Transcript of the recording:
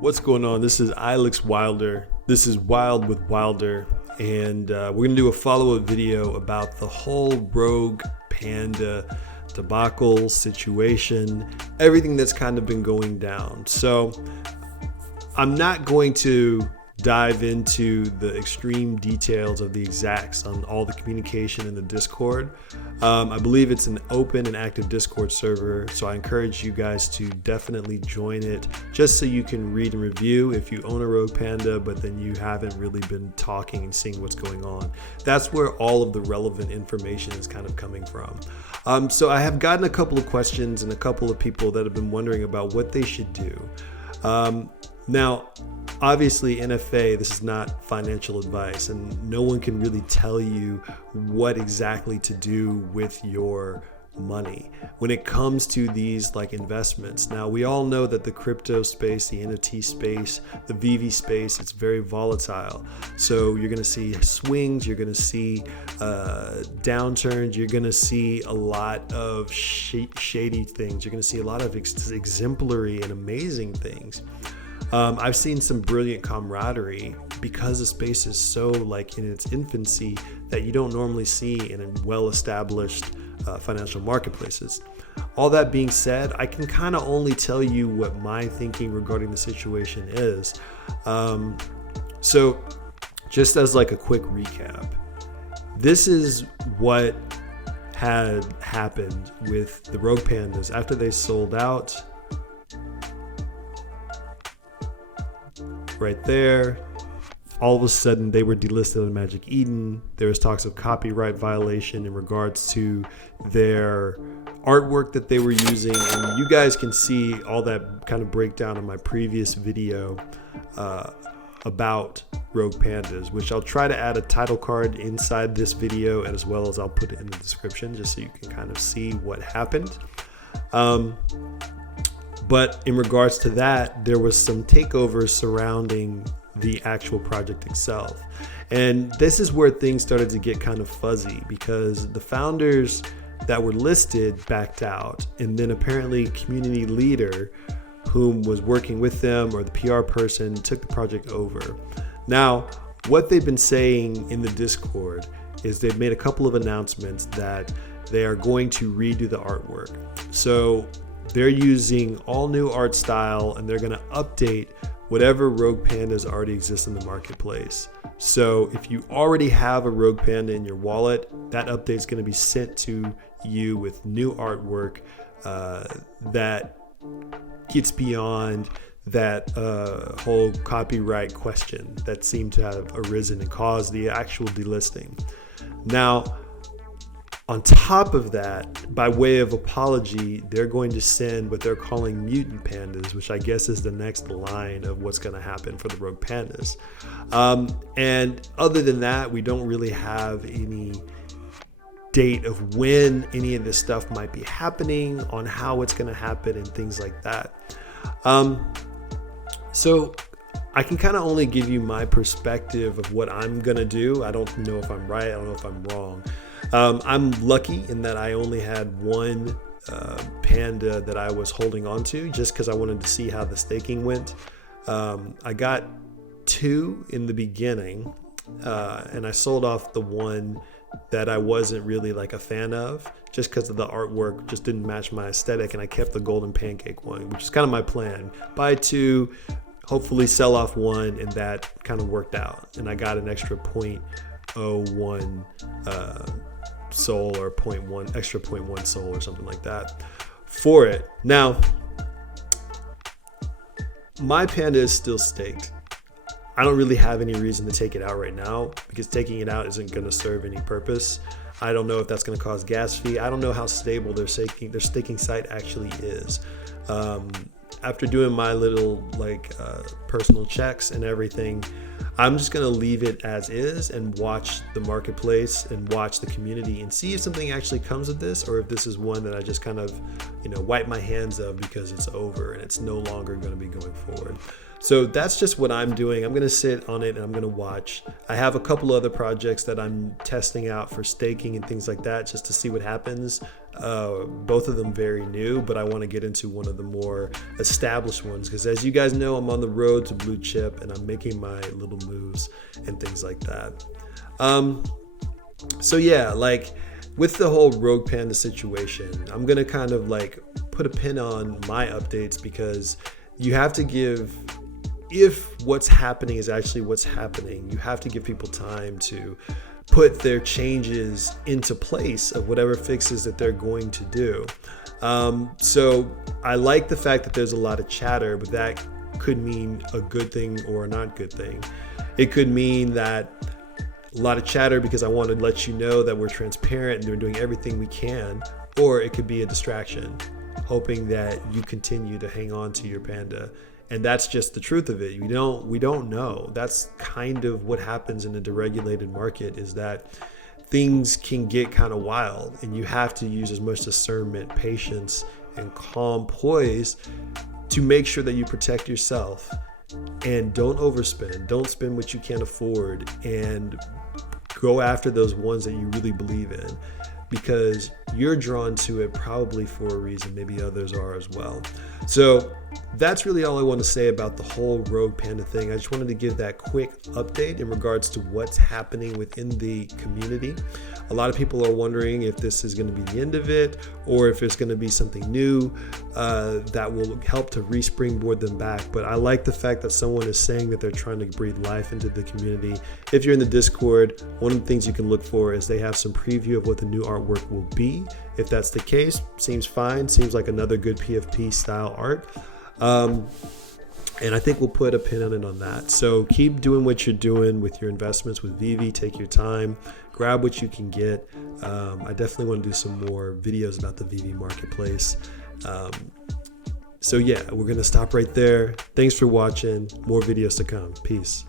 What's going on? This is Ilex Wilder. This is Wild with Wilder, and we're going to do a follow-up video about the whole Rogue Panda debacle situation, everything that's kind of been going down. So I'm not going to dive into the extreme details of the exacts on all the communication in the Discord. I believe it's an open and active Discord server, so I encourage you guys to definitely join it just so you can read and review if you own a Rogue Panda, but then you haven't really been talking and seeing what's going on. That's where all of the relevant information is kind of coming from. So I have gotten a couple of questions and a couple of people that have been wondering about what they should do. Now, obviously, NFA, this is not financial advice, and no one can really tell you what exactly to do with your money when it comes to these like investments. Now, we all know that the crypto space, the NFT space, the VV space, it's very volatile. So you're going to see swings, you're going to see downturns, you're going to see a lot of shady things. You're going to see a lot of exemplary and amazing things. I've seen some brilliant camaraderie because the space is so like in its infancy that you don't normally see in well-established financial marketplaces. All that being said, I can kind of only tell you what my thinking regarding the situation is. So just as like a quick recap, this is what had happened with the Rogue Pandas after they sold out. Right there, all of a sudden they were delisted on Magic Eden. There was talks of copyright violation in regards to their artwork that they were using, and you guys can see all that kind of breakdown in my previous video about Rogue Pandas, which I'll try to add a title card inside this video, and as well as I'll put it in the description just so you can kind of see what happened. But in regards to that, there was some takeovers surrounding the actual project itself. And this is where things started to get kind of fuzzy because the founders that were listed backed out. And then apparently community leader whom was working with them or the PR person took the project over. Now, what they've been saying in the Discord is they've made a couple of announcements that they are going to redo the artwork. So they're using all new art style and they're going to update whatever Rogue Pandas already exist in the marketplace. So if you already have a Rogue Panda in your wallet, that update is going to be sent to you with new artwork that gets beyond that whole copyright question that seemed to have arisen and caused the actual delisting. Now, on top of that, by way of apology, they're going to send what they're calling mutant pandas, which I guess is the next line of what's going to happen for the Rogue Pandas. And other than that, we don't really have any date of when any of this stuff might be happening, on how it's going to happen, and things like that. So I can kind of only give you my perspective of what I'm going to do. I don't know if I'm right. I don't know if I'm wrong. I'm lucky in that I only had one panda that I was holding on to just because I wanted to see how the staking went. I got two in the beginning and I sold off the one that I wasn't really like a fan of just because of the artwork just didn't match my aesthetic, and I kept the golden pancake one, which is kind of my plan. Buy two, hopefully sell off one, and that kind of worked out. And I got an extra 0.01 soul or 0.1 extra 0.1 soul or something like that for it. Now, my panda is still staked. I don't really have any reason to take it out right now because taking it out isn't going to serve any purpose. I don't know if that's going to cause gas fee. I don't know how stable their staking site actually is. After doing my little personal checks and everything, I'm just going to leave it as is and watch the marketplace and watch the community and see if something actually comes of this, or if this is one that I just kind of, wipe my hands of because it's over and it's no longer going to be going forward. So that's just what I'm doing. I'm going to sit on it and I'm going to watch. I have a couple other projects that I'm testing out for staking and things like that, just to see what happens. Both of them very new, but I want to get into one of the more established ones, because as you guys know, I'm on the road to blue chip and I'm making my little moves and things like that. So yeah, like with the whole Rogue Panda situation, I'm going to kind of like put a pin on my updates, because you have to give, if what's happening is actually what's happening, you have to give people time to put their changes into place of whatever fixes that they're going to do. So I like the fact that there's a lot of chatter, but that could mean a good thing or a not good thing. It could mean that a lot of chatter because I want to let you know that we're transparent and we're doing everything we can, or it could be a distraction, hoping that you continue to hang on to your Panda. And that's just the truth of it. We don't know. That's kind of what happens in a deregulated market, is that things can get kind of wild, and you have to use as much discernment, patience, and calm poise to make sure that you protect yourself and don't overspend. Don't spend what you can't afford, and go after those ones that you really believe in, because you're drawn to it probably for a reason. Maybe others are as well. So that's really all I want to say about the whole Rogue Panda thing. I just wanted to give that quick update in regards to what's happening within the community. A lot of people are wondering if this is going to be the end of it, or if it's going to be something new that will help to re-springboard them back. But I like the fact that someone is saying that they're trying to breathe life into the community. If you're in the Discord, one of the things you can look for is they have some preview of what the new artwork will be. If that's the case, seems fine. Seems like another good PFP style art. And I think we'll put a pin on it on that. So keep doing what you're doing with your investments with Vivi. Take your time, grab what you can get. I definitely want to do some more videos about the Vivi marketplace. So yeah, we're going to stop right there. Thanks for watching. More videos to come. Peace.